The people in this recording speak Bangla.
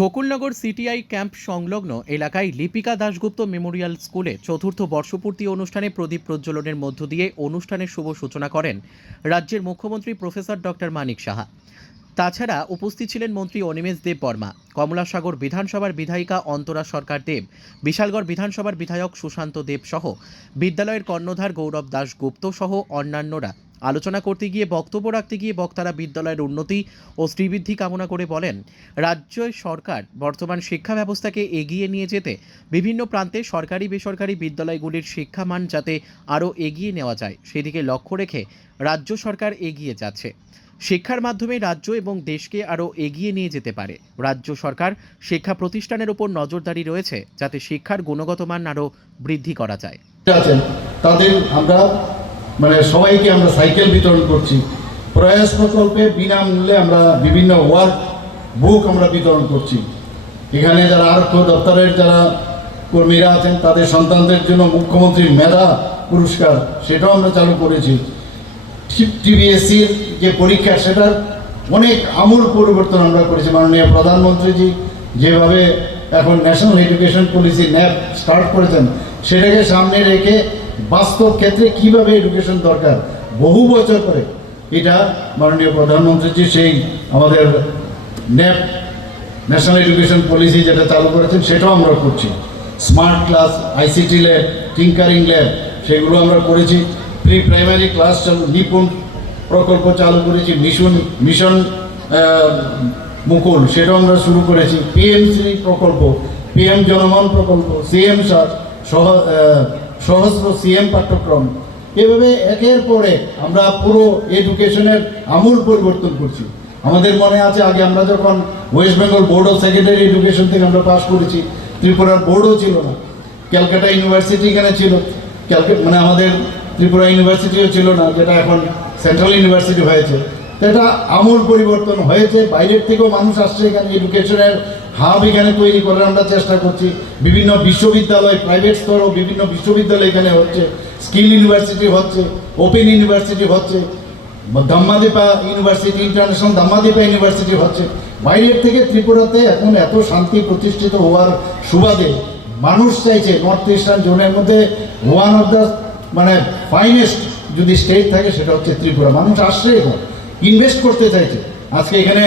গোকুলনগর সিটিআই ক্যাম্প সংলগ্ন এলাকায় লিপিকা দাশগুপ্ত মেমোরিয়াল স্কুলে চতুর্থ বর্ষপূর্তি অনুষ্ঠানে প্রদীপ প্রজ্বলনের মধ্য দিয়ে অনুষ্ঠানের শুভ সূচনা করেন রাজ্যের মুখ্যমন্ত্রী প্রফেসর ডক্টর মানিক সাহা। তাছাড়া উপস্থিত ছিলেন মন্ত্রী অনিমেষ দেব বর্মা, কমলাসাগর বিধানসভার বিধায়িকা অন্তরা সরকার দেব, বিশালগড় বিধানসভার বিধায়ক সুশান্ত দেব সহ বিদ্যালয়ের কর্ণধার গৌরব দাশগুপ্ত সহ অন্যান্যরা। আলোচনা করতে গিয়ে বক্তব্য রাখতে গিয়ে বক্তারা বিদ্যালয়ের উন্নতি ও শ্রীবৃদ্ধি কামনা করে বলেন, রাজ্য সরকার বর্তমান শিক্ষা ব্যবস্থাকে এগিয়ে নিয়ে যেতে বিভিন্ন প্রান্তে সরকারি বেসরকারি বিদ্যালয়গুলির শিক্ষামান যাতে আরও এগিয়ে নেওয়া যায় সেদিকে লক্ষ্য রেখে রাজ্য সরকার এগিয়ে যাচ্ছে। শিক্ষার মাধ্যমে রাজ্য এবং দেশকে আরও এগিয়ে নিয়ে যেতে পারে। রাজ্য সরকার শিক্ষা প্রতিষ্ঠানের উপর নজরদারি রয়েছে যাতে শিক্ষার গুণগত মান আরও বৃদ্ধি করা যায়। তাদের আমরা সবাইকে আমরা সাইকেল বিতরণ করছি। প্রয়াস প্রকল্পে বিনামূল্যে আমরা বিভিন্ন ওয়ার্ক বুক আমরা বিতরণ করছি। এখানে যারা আরক্ষ দপ্তরের যারা কর্মীরা আছেন তাদের সন্তানদের জন্য মুখ্যমন্ত্রীর মেধা পুরস্কার সেটাও আমরা চালু করেছি। টিবিএসসির যে পরীক্ষা সেটার অনেক আমূল পরিবর্তন আমরা করেছি। মাননীয় প্রধানমন্ত্রীজি যেভাবে এখন national education policy nap start করেছেন সেটাকে সামনে রেখে বাস্তব ক্ষেত্রে কিভাবে এডুকেশন দরকার বহু বছর পরে এটা মাননীয় প্রধানমন্ত্রীজি সেই আমাদের ন্যাপ ন্যাশনাল এডুকেশন পলিসি যেটা চালু করেছেন সেটাও আমরা করছি। Smart class, ICT lab, tinkering lab সেগুলো আমরা করেছি। প্রি প্রাইমারি ক্লাস চালু, নিপুণ প্রকল্প চালু করেছি। মিশন মুকুল সেটাও আমরা শুরু করেছি। পিএমসি প্রকল্প, পিএম জনমন প্রকল্প, সিএম সহস্র সিএম পাঠ্যক্রম, এভাবে একের পরে আমরা পুরো এডুকেশনের আমূল পরিবর্তন করছি। আমাদের মনে আছে আগে আমরা যখন West Bengal board of secondary education থেকে আমরা পাস করেছি, ত্রিপুরার বোর্ডও ছিল না, ক্যালকাটা ইউনিভার্সিটি এখানে ছিল, আমাদের ত্রিপুরা ইউনিভার্সিটিও ছিল না, যেটা এখন সেন্ট্রাল ইউনিভার্সিটি হয়েছে। তো এটা আমূল পরিবর্তন হয়েছে। বাইরের থেকেও মানুষ আসছে এখানে, এডুকেশনের হাব এখানে তৈরি করার আমরা চেষ্টা করছি। বিভিন্ন বিশ্ববিদ্যালয়, প্রাইভেট স্তরেও বিভিন্ন বিশ্ববিদ্যালয় এখানে হচ্ছে, স্কিল ইউনিভার্সিটি হচ্ছে, ওপেন ইউনিভার্সিটি হচ্ছে, দাম্মাদিপা ইউনিভার্সিটি, ইন্টারন্যাশনাল দাম্মাদিপা ইউনিভার্সিটি হচ্ছে। বাইরের থেকে ত্রিপুরাতে এখন এত শান্তি প্রতিষ্ঠিত হওয়ার সুবাদে মানুষ চাইছে নর্থ ইস্টার্ন জোনের মধ্যে ওয়ান অফ দ্য ফাইনেস্ট যদি স্টেট থাকে সেটা হচ্ছে ত্রিপুরা। মানুষ আসছে, এখন ইনভেস্ট করতে চাইছে। আজকে এখানে